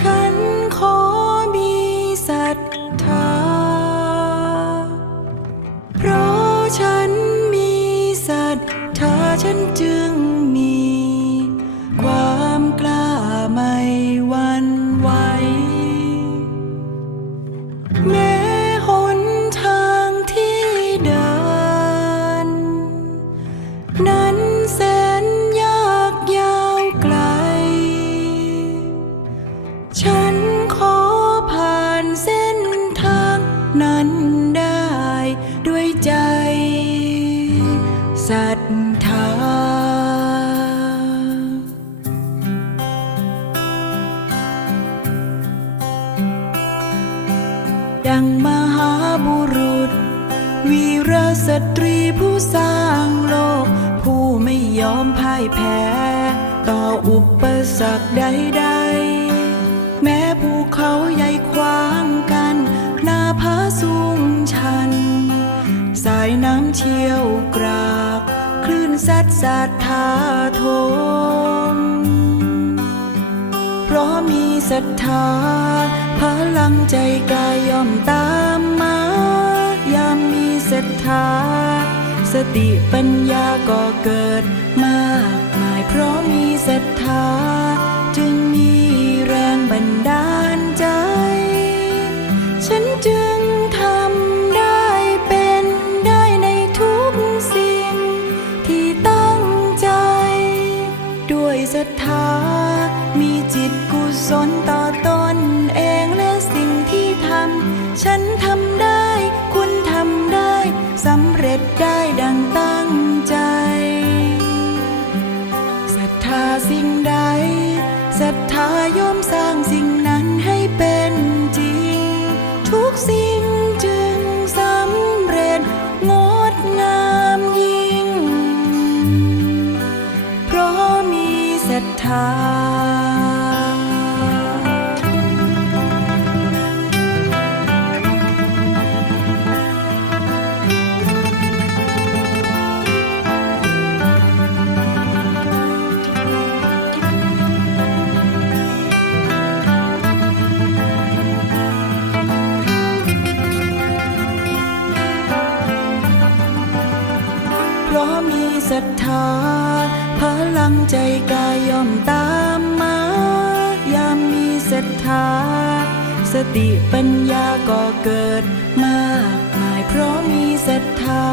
ฉันขอมีศรัทธา เพราะฉันมีศรัทธาฉันจึงมี ความกล้าไม่ อมพ่ายแพ้ ต่ออุปสรรคใดๆ แม้ภูเขาใหญ่ขวางกัน หน้าผาสูงชัน สายน้ำเชี่ยวกรากคลื่นซัดสาดทาโทมเพราะมีศรัทธาพลังใจกายยอมตามมายามมีศรัทธาสติปัญญาก็เกิด เพราะมีศรัทธา สิ่งใดศรัทธาย่อมสา ราะมีศรัทธาพลังใจกายยอมตามมายามมีศรัทธา สติปัญญาก็เกิดมากมายเพราะมีศรัทธา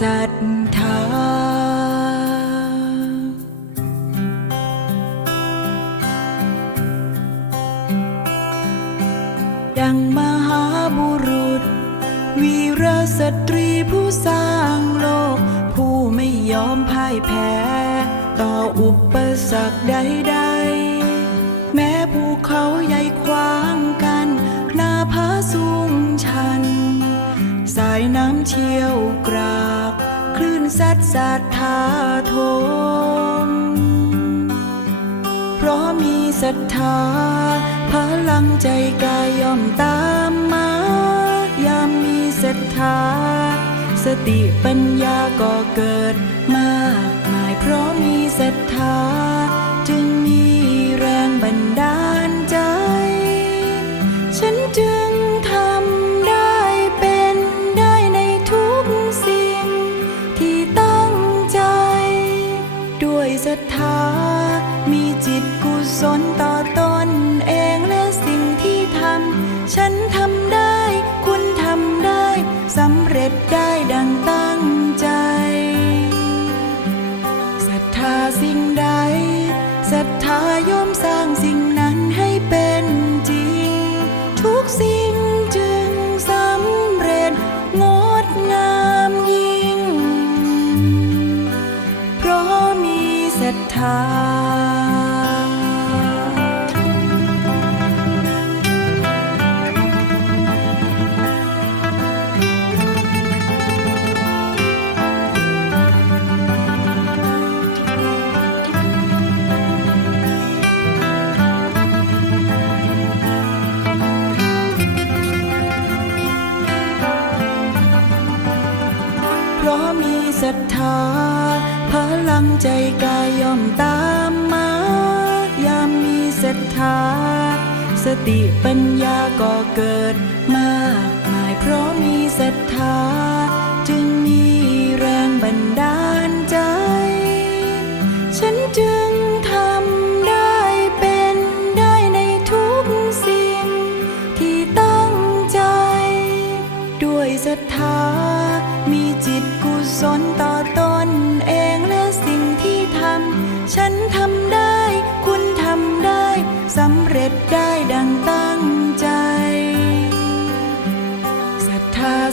ศรัทธาดังมหาบุรุษ วีรสตรีผู้สร้างโลก ผู้ไม่ยอมพ่ายแพ้ ต่ออุปสรรคใดๆ แม้ภูเขาใหญ่ขวางกัน หน้าผาสูงชัน สายน้ำเชี่ยว คลื่นซัทธาทมเพราะมีศรัทธา พลังใจกายย่อมตามมายามมีศรัทธา สติปัญญาก็เกิดมากมายเพราะมีศรัทธา มีศรัทธา พลังใจกายย่อมตามมา ยามมีศรัทธา สติปัญญาก็เกิดมากมายเพราะมีศรัทธา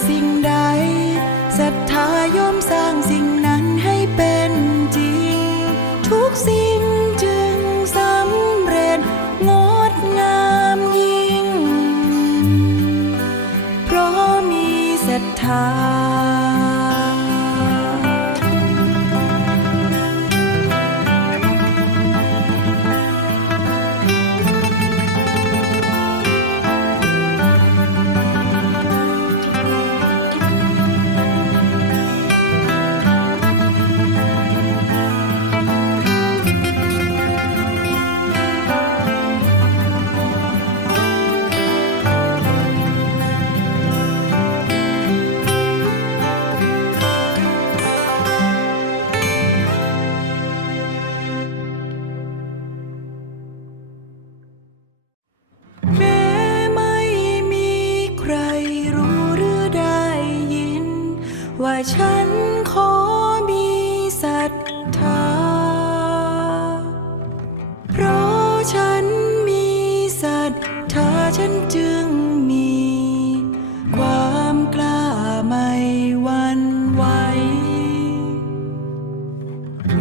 สิ่งใด ว่าฉันขอมีศรัทธา เพราะฉันมีศรัทธาฉันจึงมี ความกล้าไม่หวันไหว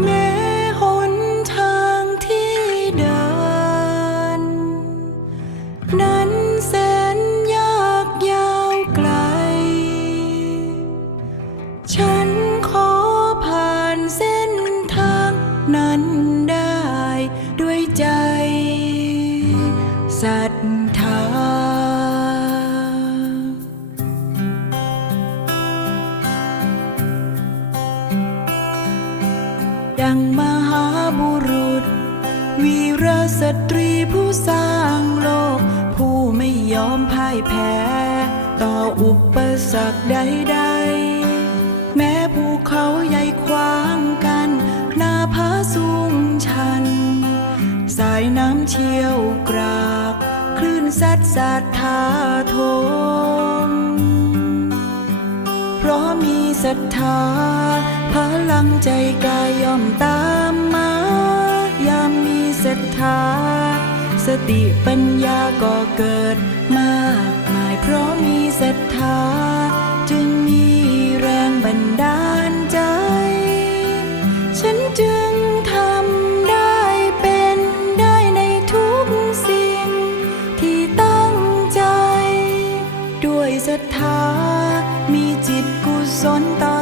แม้ ศรัทธาดังมหาบุรุษ วีรสตรีผู้สร้างโลก ผู้ไม่ยอมพ่ายแพ้ ต่ออุปสรรคใดๆ แม้ภูเขาใหญ่ขวางกัน หน้าผาสูงชัน สายน้ำเชี่ยวกรา สัตสัทธาทมเพราะมีศรัทธาพลังใจกายยอมตามมายามมีศรัทธา สติปัญญาก็เกิดมากมายเพราะมีศรัทธา ศรัทธา มีจิตกุศลต่อ